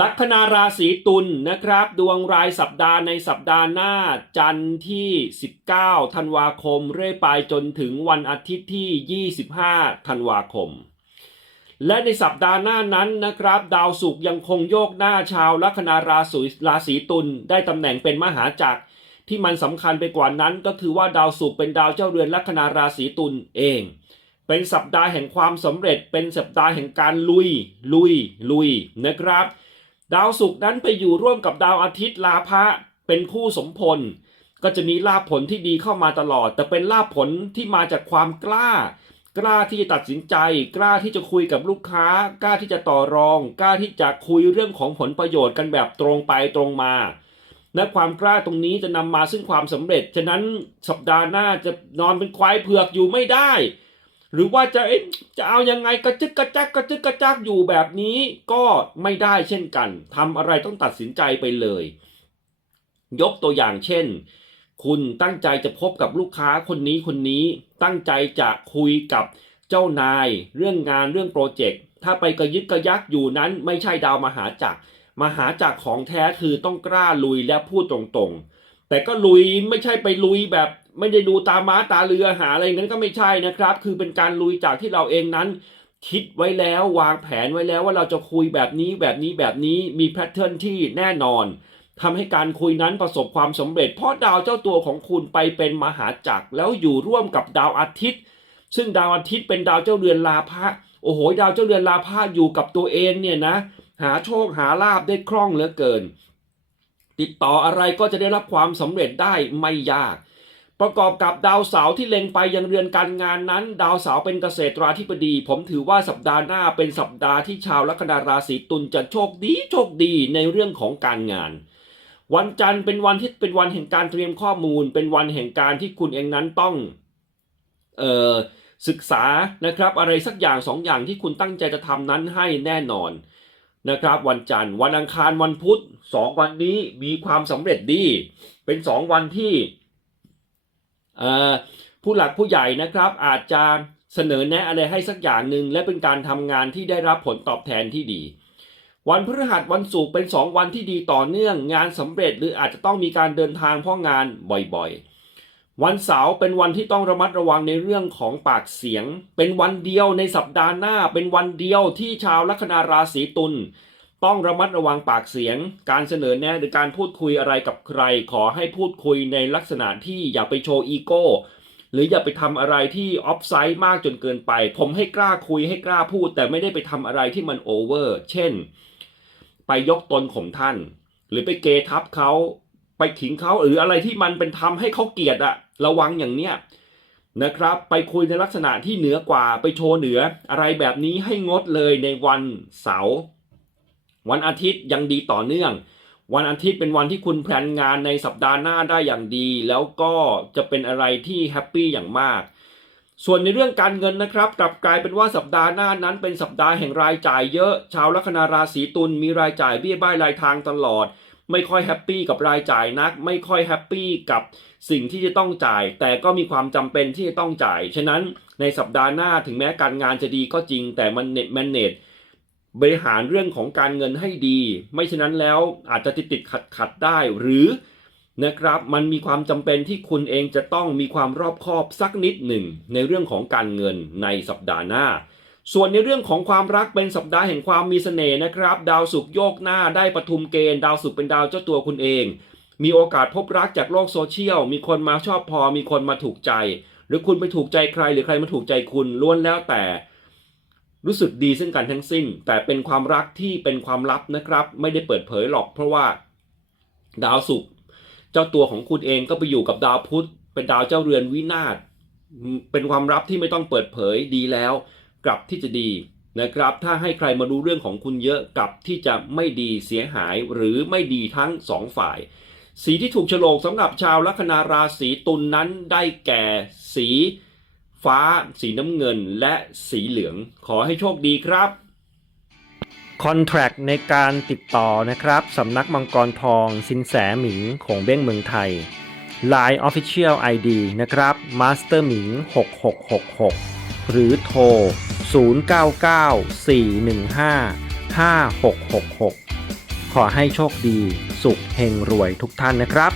ลัคนาราศีตุลนะครับ ดวงรายสัปดาห์ในสัปดาห์หน้าจันทร์ที่ 19 ธันวาคม เรื่อยไปจนถึงวันอาทิตย์ที่ 25 ธันวาคม และในสัปดาห์หน้านั้นนะครับ ดาวศุกร์ยังคงโยกหน้าชาวลัคนาราศีราศีตุลได้ตำแหน่งเป็นมหาจักร ที่มันสำคัญไปกว่านั้นก็คือว่าดาวศุกร์เป็นดาวเจ้าเรือนลัคนาราศีตุลเอง เป็นสัปดาห์แห่งความสำเร็จเป็นสัปดาห์แห่งการลุย ลุย ลุยนะครับ ดาวศุกร์นั้นไปอยู่ร่วมกับดาวอาทิตย์ลาภะเป็นคู่สมพล ก็จะมีลาภผลที่ดีเข้ามาตลอด แต่เป็นลาภผลที่มาจากความกล้า กล้าที่จะตัดสินใจ กล้าที่จะคุยกับลูกค้า กล้าที่จะต่อรอง กล้าที่จะคุยเรื่องของผลประโยชน์กันแบบตรงไปตรงมาและความกล้าตรงนี้จะนำมาซึ่งความสำเร็จ ฉะนั้นสัปดาห์หน้าจะนอนเป็นควายเผือกอยู่ไม่ได้ หรือว่าจะเอ๊ะจะเอายังไงกระจึกกระจักกระจึกกระจักอยู่แบบนี้ก็ไม่ได้เช่นกันทำอะไรต้องตัดสินใจไปเลย ยกตัวอย่างเช่น คุณตั้งใจจะพบกับลูกค้าคนนี้คนนี้ตั้งใจจะคุยกับเจ้านาย เรื่องงานเรื่องโปรเจกต์ถ้าไปกระยึกกระยักอยู่นั้น ไม่ใช่ดาวมหาจักรมหาจักรของแท้คือต้องกล้าลุยและพูดตรงๆ แต่ก็ลุยไม่ใช่ไปลุยแบบ ไม่ได้ดูตาม้าตาเรือหาอะไรงั้นก็ไม่ใช่นะครับ คือเป็นการลุยจากที่เราเองนั้น คิดไว้แล้ววางแผนไว้แล้วว่าเราจะคุยแบบนี้แบบนี้แบบนี้มีแพทเทิร์นที่แน่นอนทำให้การคุยนั้นประสบความสำเร็จ เพราะดาวเจ้าตัวของคุณไปเป็นมหาจักรแล้วอยู่ร่วมกับดาวอาทิตย์ ซึ่งดาวอาทิตย์เป็นดาวเจ้าเรือนลาภะโอ้โห ดาวเจ้าเรือนลาภะอยู่กับตัวเองเนี่ยนะ หาโชคหาลาบได้คล่องเหลือเกิน ติดต่ออะไรก็จะได้รับความสำเร็จได้ไม่ยาก ประกอบกับดาวเสาร์ที่เล็งไปยังเรือนการงานนั้น ดาวเสาร์เป็นเกษตราธิบดี ผมถือว่าสัปดาห์หน้าเป็นสัปดาห์ที่ชาวลัคนาราศีตุลจะโชคดีโชคดีในเรื่องของการงาน วันจันทร์เป็นวันที่เป็นวันแห่งการเตรียมข้อมูล เป็นวันแห่งการที่คุณเองนั้นต้องเอ่อศึกษานะครับอะไรสักอย่างสองอย่างที่คุณตั้งใจจะทำนั้นให้แน่นอนนะครับวันจันทร์วันอังคารวันพุธสองวันนี้มีความสำเร็จดี เป็นสองวันที่ ผู้หลักผู้ใหญ่นะครับอาจจะเสนอแนะอะไรให้สักอย่างหนึ่งและเป็นการทำงานที่ได้รับผลตอบแทนที่ดี วันพฤหัสวันศุกร์เป็นสองวันที่ดีต่อเนื่อง งานสำเร็จหรืออาจจะต้องมีการเดินทางเพราะงานบ่อยๆ วันเสาร์เป็นวันที่ต้องระมัดระวังในเรื่องของปากเสียง เป็นวันเดียวในสัปดาห์หน้า เป็นวันเดียวที่ชาวลัคนาราศีตุล ต้องระมัดระวังปากเสียง การเสนอแนะหรือการพูดคุยอะไรกับใคร ขอให้พูดคุยในลักษณะที่อย่าไปโชว์อีโก้ หรืออย่าไปทำอะไรที่ออฟไซด์มากจนเกินไป ผมให้กล้าคุยให้กล้าพูด แต่ไม่ได้ไปทำอะไรที่มันโอเวอร์ เช่น ไปยกตนข่มท่าน หรือไปเกทับเขาไปขิงเขาหรืออะไรที่มันเป็นทำให้เขาเกลียดอะระวังอย่างเนี้ยนะครับ ไปคุยในลักษณะที่เหนือกว่าไปโชว์เหนืออะไรแบบนี้ให้งดเลยในวันเสาร์ วันอาทิตย์ยังดีต่อเนื่อง วันอาทิตย์เป็นวันที่คุณแพลนงานในสัปดาห์หน้าได้อย่างดี แล้วก็จะเป็นอะไรที่แฮปปี้อย่างมาก ส่วนในเรื่องการเงินนะครับ กลับกลายเป็นว่าสัปดาห์หน้านั้นเป็นสัปดาห์แห่งรายจ่ายเยอะ ชาวลัคนาราศีตุลมีรายจ่ายเบี้ยบ้ายรายทางตลอด ไม่ค่อยแฮปปี้กับรายจ่ายนัก ไม่ค่อยแฮปปี้กับสิ่งที่จะต้องจ่าย แต่ก็มีความจำเป็นที่จะต้องจ่าย ฉะนั้นในสัปดาห์หน้าถึงแม้การงานจะดีก็จริง แต่มันเน็ตแมนเนจ บริหารเรื่องของการเงินให้ดี ไม่ฉะนั้นแล้วอาจจะติดติดขัดขัดได้หรือนะครับมันมีความจำเป็นที่คุณเองจะต้องมีความรอบคอบสักนิดหนึ่งในเรื่องของการเงินในสัปดาห์หน้า ส่วนในเรื่องของความรักเป็นสัปดาห์แห่งความมีเสน่ห์นะครับ ดาวศุกร์โยกหน้าได้ปทุมเกณฑ์ ดาวศุกร์เป็นดาวเจ้าตัวคุณเอง มีโอกาสพบรักจากโลกโซเชียล มีคนมาชอบพอ มีคนมาถูกใจ หรือคุณไปถูกใจใครหรือใครมาถูกใจคุณล้วนแล้วแต่ รู้สึกดีซึ่งกันทั้งสิ้น แต่เป็นความรักที่เป็นความลับนะครับ ไม่ได้เปิดเผยหรอก เพราะว่าดาวศุกร์เจ้าตัวของคุณเองก็ไปอยู่กับดาวพุธ เป็นดาวเจ้าเรือนวินาศเป็นความลับที่ไม่ต้องเปิดเผยดีแล้ว กลับที่จะดีนะครับ ถ้าให้ใครมารู้เรื่องของคุณเยอะกลับที่จะไม่ดีเสียหายหรือไม่ดีทั้งสองฝ่าย สีที่ถูกโฉลกสำหรับชาวลัคนาราศีตุลนนั้นได้แก่สี ฟ้า สีน้ำเงินและสีเหลือง ขอให้โชคดีครับคอนแท c t ในการติดต่อนะครับสำนักมังกรทองสินแสหมิงของเบ้งเมืองไทย Line Official ID นะครับ Master หมิง 6666 หรือโทร 0994155666 ขอให้โชคดี สุขเฮงรวยทุกท่านนะครับ